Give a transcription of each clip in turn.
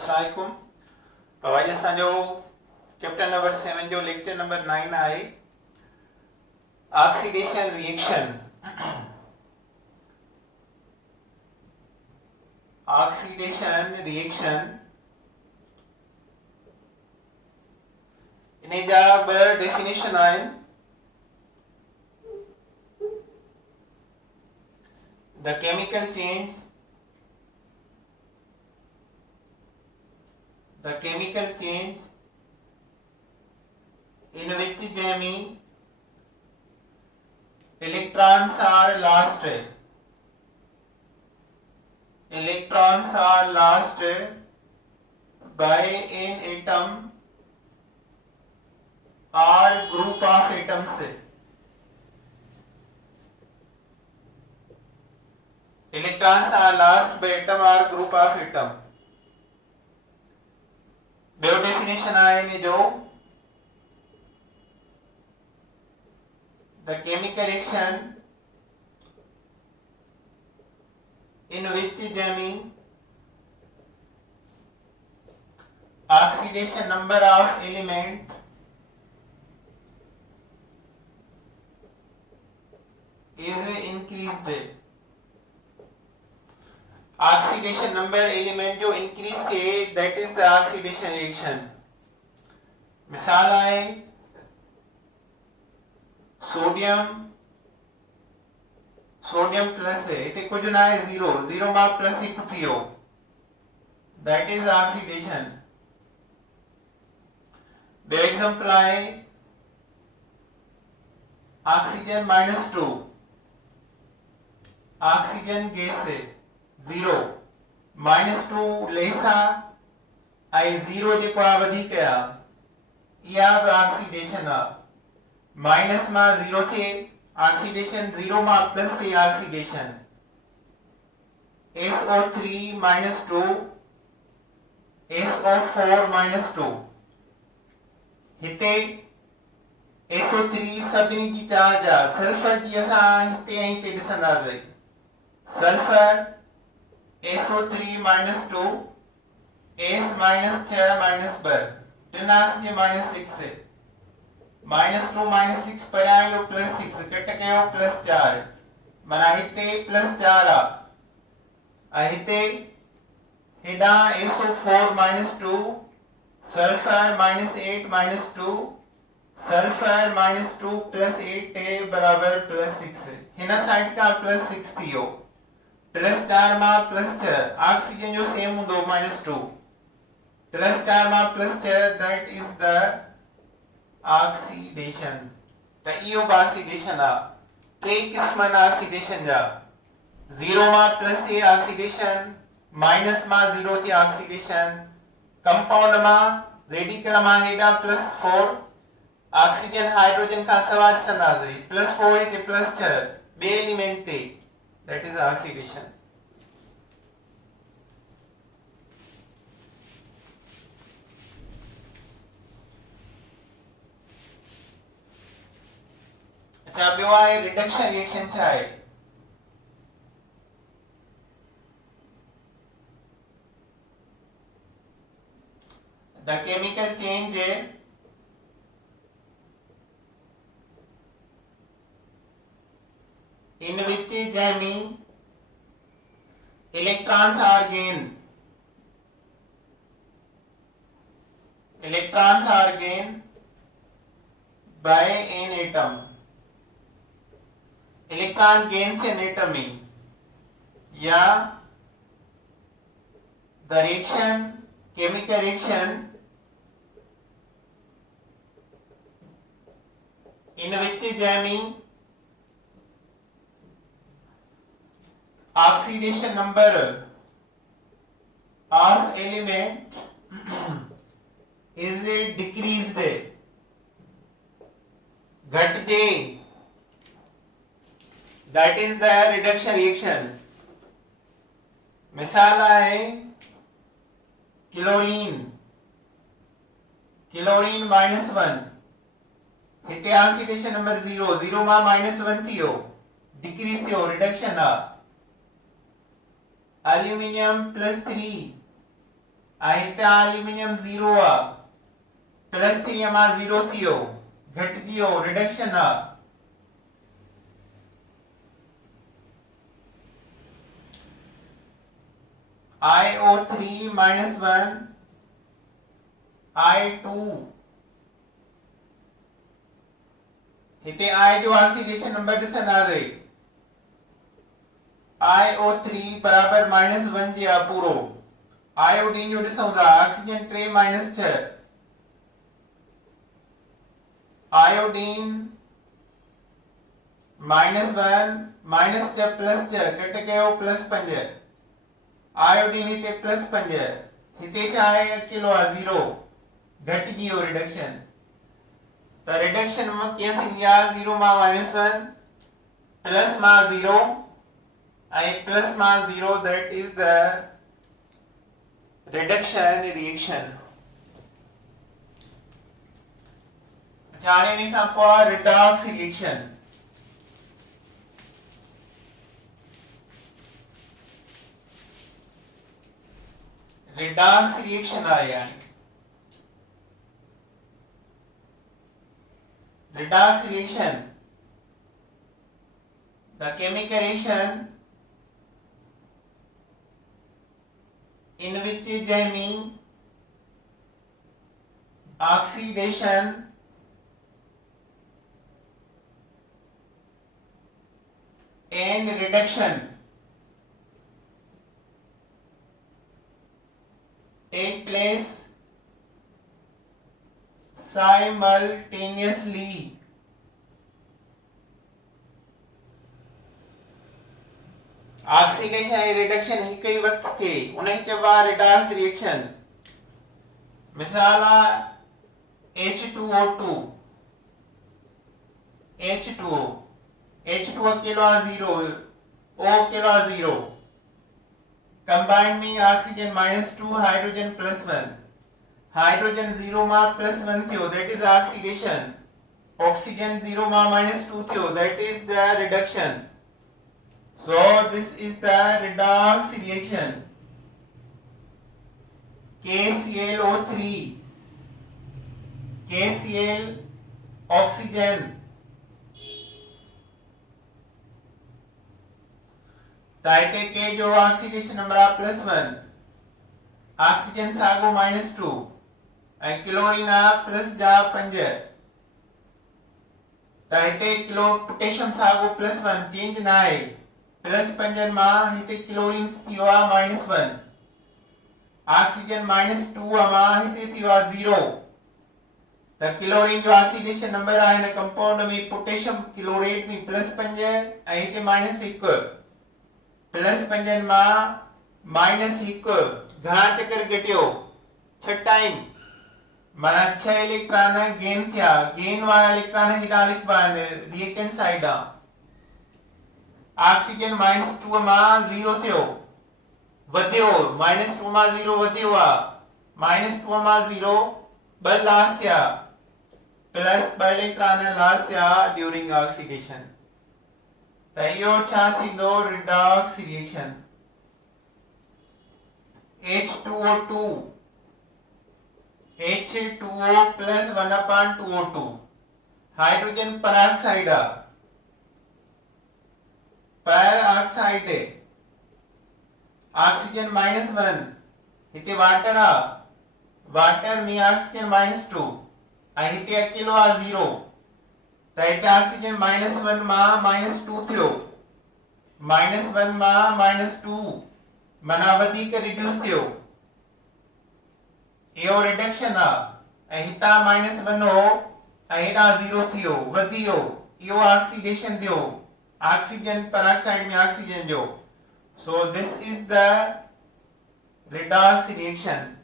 अस्सलामुअलैकुम। अॼु असांजो चैप्टर नंबर 7 जो लेक्चर नंबर 9 आहे oxidation reaction. Oxidation reaction in जा ॿ डेफिनेशन आहिनि। The chemical change in which electrons are lost by an atom or group of atoms. Electrons are lost by atom or group of atom. ॿियो definition आहे इन जो the chemical reaction in which oxidation number of element is increased. Oxidation number element जो increase थे, that is the oxidation reaction. मिसाल आहे sodium plus है, इते कुछ ना है, जीरो मां प्लस हिकु थियो, दैट इज ऑक्सीडेशन। ॿियो एग्जांपल आहे ऑक्सीजन -2, ऑक्सीजन गैस है 0 -2 लेसा आई 0 जेको आहे वधीक आहे, इहा बि ऑक्सीडेशन आहे। माइनस मां 0 थे ऑक्सीडेशन, 0 मां प्लस थे ऑक्सीडेशन। SO3 -2 SO4 -2। हिते SO3 सभिनी जी चार्ज आहे, सल्फर जी असां हिते ऐं हिते ॾिसंदासीं। सल्फर SO3 -2 S -6 -2 टिनास जे -6 -2 -6 परियां +6 कट कयो +4, माना हिते +4 आहे। हिते हेॾां SO4 -2 सल्फर -8 -2 सल्फर -2 +8 बराबर +6। हिन साइड का +6 थियो, +4 मां +6, ऑक्सीजन जो सेम हूंदो -2 +4 मां +6, दैट इज द ऑक्सीडेशन। त इहो ऑक्सीडेशन आहे। टे क़िस्मनि ऑक्सीडेशन जा, 0 मां प्लस थे ऑक्सीडेशन, माइनस मां 0 थे ऑक्सीडेशन, कंपाउंड मां रेडिकल मां हेॾा +4, ऑक्सीजन हाइड्रोजन खां सवाइ ॾिसंदासीं +4 हिते +6 ॿिए एलिमेंट ते, that is oxidation. अच्छा, ॿियो आहे रिडक्शन रिएक्शन। छा आहे? the chemical change in which electrons are gained by an atom। Electron gain थे एटम में, या the reaction chemical reaction in which oxidation number of element is decreased, घटजे, that is the reduction reaction. मिसाल आहे chlorine -1, हिते oxidation number 0 मां -1 थियो, decrease थियो, रिडक्शन आहे। एल्यूमिनियम +3 आ हिते एल्यूमिनियम 0 आ प्लस 3 मां 0 थियो घटिजी वियो रिडक्शन आ IO3 minus 1 I2 हिते I जो ऑक्सीडेशन नंबर ॾिसंदा रहे IO3 बराबर -1 जे आ पूरो आयोडीन जो ॾिसूं था ऑक्सीजन 3 -6 आयोडीन -1 -6 +6 कट कयो +5 आयोडीन हिते +5 हिते छा आहे अकेलो आ 0 घटिजी वियो रिडक्शन त रिडक्शन में कीअं थींदी आहे 0 मां -1 प्लस मां 0 ऐं प्लस मां 0 that is the reduction reaction हाणे इन खां पोइ रिडॉक्स रिएक्शन redox reaction आया redox reaction the chemical reaction in which Jamie oxidation and reduction take place simultaneously oxidation ऐं रिडक्शन हिक ही वक्त थे उन्हें चवा रिडॉक्स रिएक्शन मिसाल H2O2 H2O H2O अकेलो 0 O अकेलो 0 combine में oxygen -2 hydrogen +1 hydrogen 0 मां +1 थियो that is oxidation oxygen 0 मां -2 थियो that is the reduction so this is the redox reaction KClO3 KCl oxygen ताइते के जो ऑक्सीडेशन नंबर आ +1 ऑक्सीजन सागो -2 ऐं क्लोरीन आ प्लस जा 5 ताइते किलो पोटेशियम सागो +1 चेंज ना है +5 मां हिते क्लोरीन थियो आ -1 ऑक्सीजन -2 मां हिते थियो आ 0 त क्लोरीन जो ऑक्सीडेशन नंबर आ हिन कंपाउंड में पोटेशियम क्लोरेट में +5 ऐं हिते -1 +5 मां -1 घणा चक्कर घटियो 6 टाइम माना 6 इलेक्ट्रॉन गेन थिया गेन वाला इलेक्ट्रॉन हेॾा लिखबा आहिनि रिएक्टेंट साइड आ ऑक्सीजन -2 मां 0 थियो वधियो -2 मां 0 वधियो आ -2 मां 0 ॿ लॉस थिया प्लस 2 इलेक्ट्रॉन लॉस थिया ड्यूरिंग ऑक्सीडेशन त इहो छा थींदो redox reaction H2O2 H2O plus 1/2O2 hydrogen peroxide आ पेरोक्साइड ऑक्सीजन -1 हिते वाटर आ वाटर में ऑक्सीजन -2 ऐं हिते अकेलो आ 0 त हिते ऑक्सीजन -1 मां -2 थियो -1 मां -2 माना वधीक रिड्यूस थियो इहो रिडक्शन आ ऐं हितां -1 हो ऐं हेॾां 0 थियो वधी वियो इहो ऑक्सीडेशन थियो ऑक्सीजन पेरोक्साइड में ऑक्सीजन जो so this is the redox reaction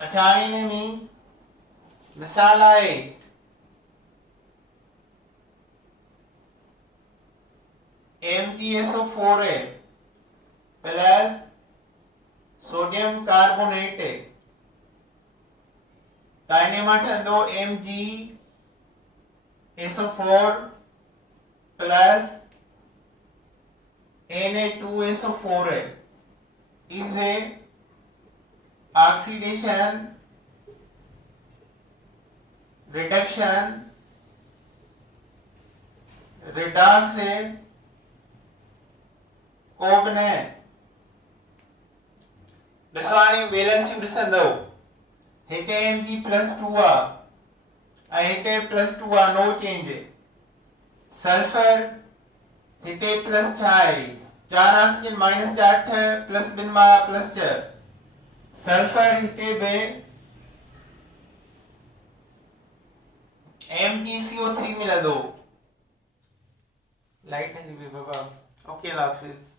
अच्छा हाणे में मिसाल आहे MgSO4 प्लस सोडियम कार्बोनेट ताइने मां ठंदो Mg SO4 प्लस Na2SO4 है, is a oxidation reduction redox कोबने दसवानी बैलेंस ॾिसंदो हिते Mg+2 आ ऐं हिते +2 आ, नो चेंज। सल्फर हिते प्लस छा आहे, 4 ऑक्सीजन -8 प्लस ॿिनि मां +6। सल्फर हिते बि MgCO3 मिलंदो। लाइट हली वई बाबा। ओके, अल्लाह हाफिज़।